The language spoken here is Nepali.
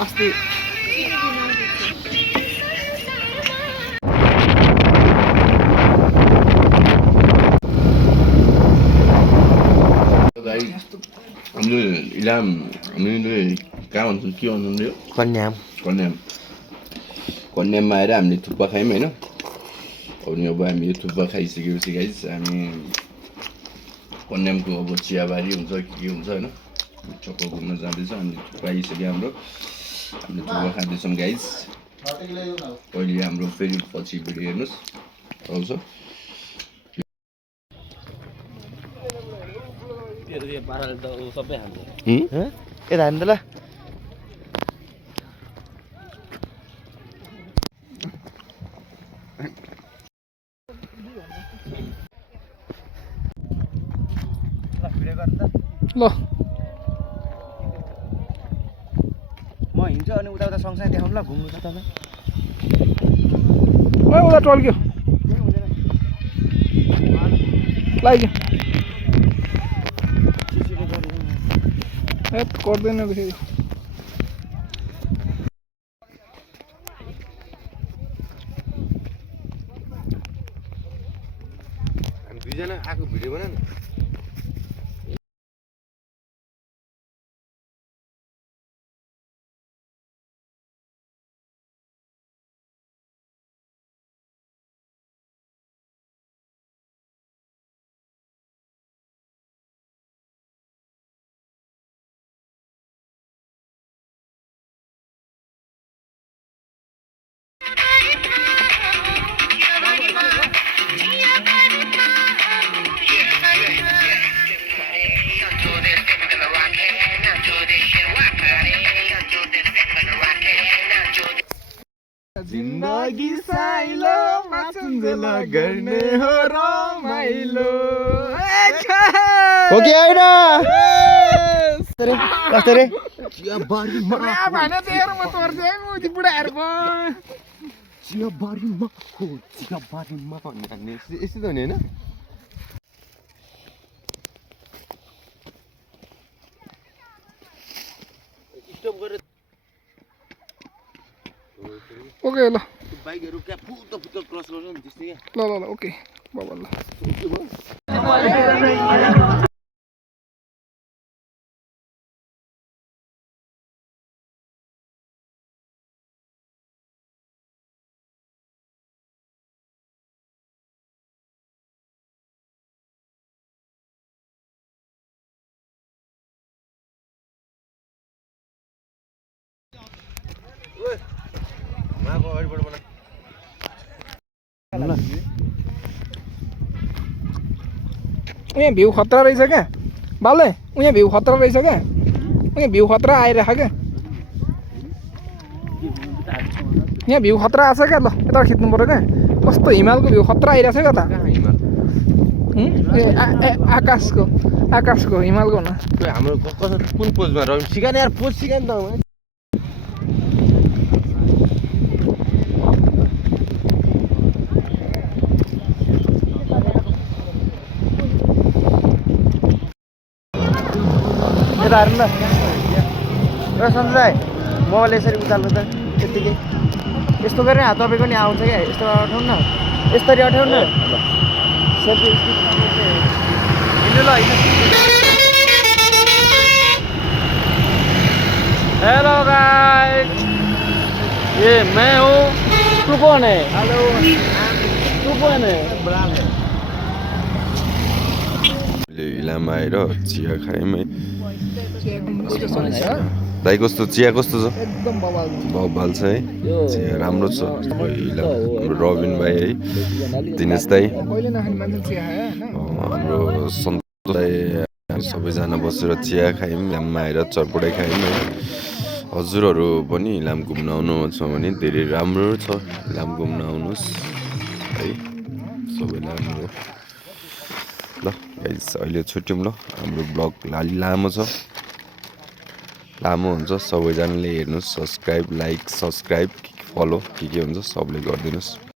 अस्ति हामीले कहाँ भन्छौँ के भन्छौँ यो कन्याम कन्याममा आएर हामीले थुक्पा खायौँ होइन अनि अब हामीले थुक्पा खाइसकेपछि गाइस हामी कन्यामको अब चियाबारी हुन्छ के हुन्छ होइन चक्कर घुम्न जाँदैछ अनि थुक्पा आइसक्यो हामीले थुक्पा खाँदैछौँ गाइस अहिले हाम्रो फेरि पछि भिडियो हेर्नुहोस् आउँछ सबै हान्छ यता हान्नु त ल ल म हिँड्छु अनि उता सँगसँगै देखाउँ ल घुम्नु त उता टल्क्यो लाग्यो ए गर्दैन फेरि हामी दुईजना आएको भिडियो बना न जिन्दगी साइलो माचुन्जेल गर्ने हो रमाइलो हो कि होइन कस्तो रे चियाबारीमा भने तेरोमा तर्छ है मुदी बुढाहरू भयो चियाबारीमा भन्ने यस्तो त हुने होइन ओके ल बाइकहरू क्या फुत्तो क्रस गर्छ नि त्यस्तै क्या ल ल ल ओके बाबा ल यहाँ भ्यू खतरा रहेछ क्या बाले यहाँ भ्यू खतरा रहेछ क्या यहाँ भ्यू खतरा आइरहेछ क्या यहाँ भ्यू खतरा आछ क्या ल यता खिच्नु पर्यो क्या कस्तो हिमालको भ्यू खतरा आइरहेछ क्या त आकाशको हिमालको न हाम्रो कसो कुन पोजमा रह्यौँ सिकाने यार पोज सिकाने त यता हेर्नु ल र सन्जय मोबाइल यसरी उचाल्नु त त्यत्तिकै यस्तो गरेर तपाईँको नि आउँछ क्या यस्तो अठाउनु न यसरी अठाउनु न सेल्फी हिँड्नु ल हेलो गाइस ये मैं हूँ तू कौन है हेलो तू कौन है इलाममा आएर चिया खायौँ है दाइ कस्तो चिया कस्तो छ एकदम बबाल छ है चिया राम्रो छ हाम्रो रबिन भाइ है दिनेश दाइ हाम्रो सन्तोष दाइ सबैजना बसेर चिया खायौँ इलाममा आएर चरपुडाइ खायौँ है हजुरहरू पनि इलाम घुम्न आउनुहुन्छ भने धेरै राम्रो छ इलाम घुम्न आउनुहोस् है सबैलाई हाम्रो ल गाइस अहिले छुट्यौँ ल हाम्रो ब्लग अलि लामो छ लामो हुन्छ सबैजनाले हेर्नुहोस् सब्सक्राइब लाइक सब्सक्राइब फलो के हुन्छ सबले गरिदिनुहोस्